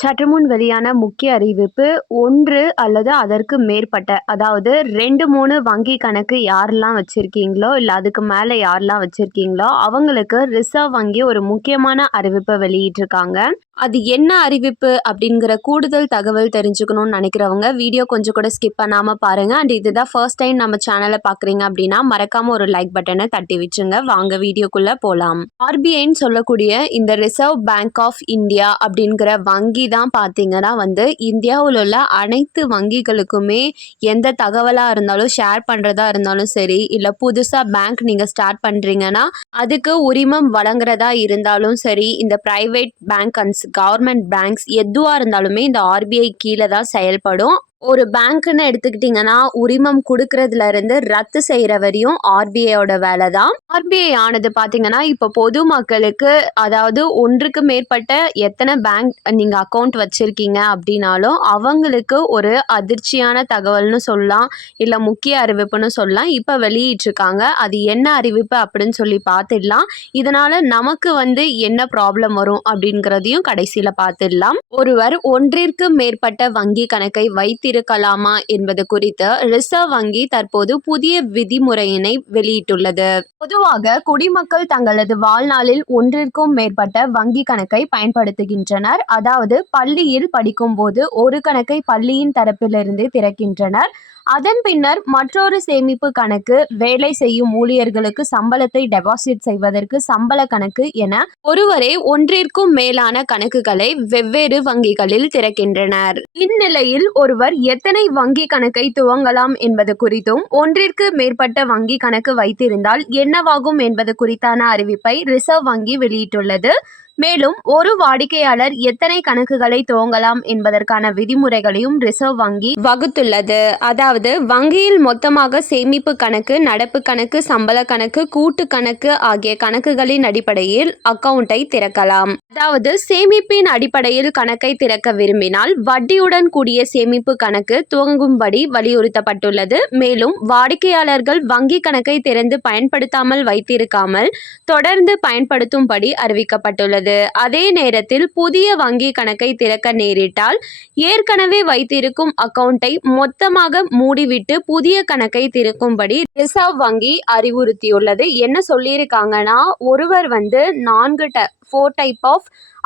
சற்றுமுன் வெளியான முக்கிய அறிவிப்பு ஒன்று அல்லது அதற்கு மேற்பட்ட அதாவது ரெண்டு மூணு வங்கி கணக்கு யாரெல்லாம் வச்சுருக்கீங்களோ இல்லை அதுக்கு மேலே யாரெல்லாம் வச்சுருக்கீங்களோ அவங்களுக்கு ரிசர்வ் வங்கி ஒரு முக்கியமான அறிவிப்பை வெளியிட்டிருக்காங்க. அது என்ன அறிவிப்பு அப்படிங்கிற கூடுதல் தகவல் தெரிஞ்சுக்கணும்னு நினைக்கிறவங்க வீடியோ கொஞ்சம் கூட ஸ்கிப் பண்ணாமல் பாருங்கள் அண்ட் இதுதான் ஃபர்ஸ்ட் டைம் நம்ம சேனலை பார்க்குறீங்க அப்படின்னா மறக்காமல் ஒரு லைக் பட்டனை தட்டி வச்சுங்க. வாங்க வீடியோக்குள்ளே போகலாம் ஆர்பிஐன்னு சொல்லக்கூடிய இந்த ரிசர்வ் பேங்க் ஆஃப் இந்தியா அப்படிங்கிற வங்கி தான் பார்த்தீங்கன்னா வந்து இந்தியாவில் உள்ள அனைத்து வங்கிகளுக்குமே எந்த தகவலாக இருந்தாலும் ஷேர் பண்ணுறதா இருந்தாலும் சரி இல்லை புதுசாக பேங்க் நீங்கள் ஸ்டார்ட் பண்ணுறீங்கன்னா அதுக்கு உரிமம் வழங்குறதா இருந்தாலும் சரி இந்த private bank and government banks எதுவாக இருந்தாலுமே இந்த ஆர்பிஐ கீழே தான் செயல்படும். ஒரு பேங்க்குன்னு எடுத்துக்கிட்டிங்கன்னா உரிமம் கொடுக்கறதுல இருந்து ரத்து செய்கிற வரையும் ஆர்பிஐயோட வேலை தான் ஆர்பிஐ ஆனது பார்த்தீங்கன்னா இப்போ பொதுமக்களுக்கு அதாவது ஒன்றுக்கு மேற்பட்ட எத்தனை பேங்க் நீங்கள் அக்கௌண்ட் வச்சுருக்கீங்க அப்படின்னாலும் அவங்களுக்கு ஒரு அதிர்ச்சியான தகவல்னு சொல்லலாம் இல்லை முக்கிய அறிவிப்புன்னு சொல்லலாம் இப்போ வெளியிட்டிருக்காங்க. அது என்ன அறிவிப்பு அப்படின்னு சொல்லி பார்த்துடலாம் இதனால் நமக்கு வந்து என்ன ப்ராப்ளம் வரும் அப்படிங்கிறதையும் கடைசியில் பார்த்துடலாம் ஒருவர் ஒன்றிற்கு மேற்பட்ட வங்கி கணக்கை வைத்திருக்கலாமா என்பது குறித்து ரிசர்வ் வங்கி தற்போது புதிய விதிமுறையினை வெளியிட்டுள்ளது. பொதுவாக குடிமக்கள் தங்களது வாழ்நாளில் ஒன்றிற்கும் மேற்பட்ட வங்கி கணக்கை பயன்படுத்துகின்றனர். அதாவது பள்ளியில் படிக்கும்போது ஒரு கணக்கை பள்ளியின் தரப்பிலிருந்து திறக்கின்றனர். அதன் பின்னர் மற்றொரு சேமிப்பு கணக்கு வேலை செய்யும் ஊழியர்களுக்கு சம்பளத்தை டெபாசிட் செய்வதற்கு சம்பள கணக்கு என ஒருவரே ஒன்றிற்கும் மேலான கணக்குகளை வெவ்வேறு வங்கிகளில் திறக்கின்றனர். இந்நிலையில் ஒருவர் எத்தனை வங்கி கணக்கை துவங்கலாம் என்பது குறித்தும் ஒன்றிற்கு மேற்பட்ட வங்கி கணக்கு வைத்திருந்தால் என்னவாகும் என்பது குறித்தான அறிவிப்பை ரிசர்வ் வங்கி வெளியிட்டுள்ளது. மேலும் ஒரு வாடிக்கையாளர் எத்தனை கணக்குகளை துவங்கலாம் என்பதற்கான விதிமுறைகளையும் ரிசர்வ் வங்கி வகுத்துள்ளது. அதாவது வங்கியில் மொத்தமாக சேமிப்பு கணக்கு நடப்பு கணக்கு சம்பள கணக்கு கூட்டு கணக்கு ஆகிய கணக்குகளின் அடிப்படையில் அக்கவுண்டை திறக்கலாம். அதாவது சேமிப்பின் அடிப்படையில் கணக்கை திறக்க விரும்பினால் வட்டியுடன் கூடிய சேமிப்பு கணக்கு துவங்கும்படி வலியுறுத்தப்பட்டுள்ளது. மேலும் வாடிக்கையாளர்கள் வங்கி கணக்கை திறந்து பயன்படுத்தாமல் வைத்திருக்காமல் தொடர்ந்து பயன்படுத்தும்படி அறிவிக்கப்பட்டுள்ளது. அதே நேரத்தில் புதிய வங்கி கணக்கை திறக்க நேரிட்டால் ஏற்கனவே வைத்திருக்கும் அக்கவுண்டை மொத்தமாக மூடிவிட்டு புதிய கணக்கை திறக்கும்படி ரிசர்வ் வங்கி அறிவுறுத்தியுள்ளது. என்ன சொல்லியிருக்காங்கன்னா ஒருவர் வந்து நான்கு ட four type of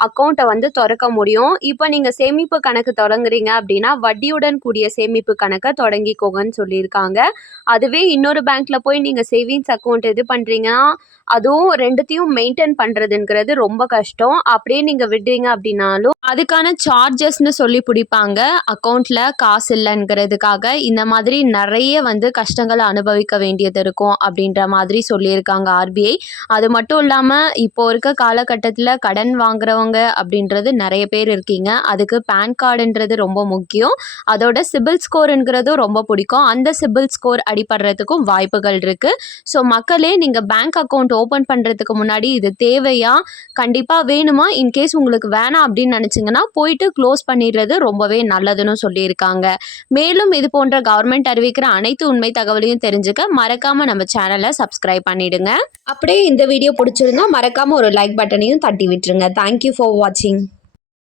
அக்கௌண்ட்டை வந்து திறக்க முடியும். இப்போ நீங்கள் சேமிப்பு கணக்கு தொடங்குறீங்க அப்படின்னா வட்டியுடன் கூடிய சேமிப்பு கணக்கை தொடங்கிக்கோங்கன்னு சொல்லியிருக்காங்க. அதுவே இன்னொரு பேங்க்கில் போய் நீங்கள் சேவிங்ஸ் அக்கௌண்ட் இது பண்ணுறீங்கன்னா அதுவும் ரெண்டுத்தையும் மெயின்டைன் பண்ணுறதுங்கிறது ரொம்ப கஷ்டம். அப்படியே நீங்கள் விடுறீங்க அப்படின்னாலும் அதுக்கான சார்ஜஸ்னு சொல்லி பிடிப்பாங்க. அக்கௌண்ட்டில் காசு இல்லைங்கிறதுக்காக இந்த மாதிரி நிறைய வந்து கஷ்டங்களை அனுபவிக்க வேண்டியது இருக்கும் அப்படின்ற மாதிரி சொல்லியிருக்காங்க ஆர்பிஐ அது மட்டும் இல்லாமல் இப்போ இருக்க காலகட்டத்தில் கடன் வாங்குறவங்க அப்படின்றது நிறைய பேர் இருக்கீங்க. அதுக்கு பேன் கார்டுன்றது ரொம்ப முக்கியம். அதோட சிபில் ஸ்கோருங்கிறதும் ரொம்ப பிடிக்கும். அந்த சிபில் ஸ்கோர் அடிபடுறதுக்கும் வாய்ப்புகள் இருக்குது ஸோ மக்களே நீங்கள் பேங்க் அக்கௌண்ட் ஓப்பன் பண்ணுறதுக்கு முன்னாடி இது தேவையா? கண்டிப்பாக வேணுமா? இன்கேஸ் உங்களுக்கு வேணாம் அப்படின்னு நினச்சிங்கன்னா போயிட்டு க்ளோஸ் பண்ணிடுறது ரொம்பவே நல்லதுன்னு சொல்லியிருக்காங்க. மேலும் இது போன்ற கவர்மெண்ட் அறிவிக்கிற அனைத்து உண்மை தகவலையும் தெரிஞ்சுக்க மறக்காமல் நம்ம சேனலை சப்ஸ்கிரைப் பண்ணிடுங்க. அப்படியே இந்த வீடியோ பிடிச்சிருந்தா மறக்காமல் ஒரு லைக் பட்டனையும் தட்டி விட்டுருங்க தேங்க்யூ for watching.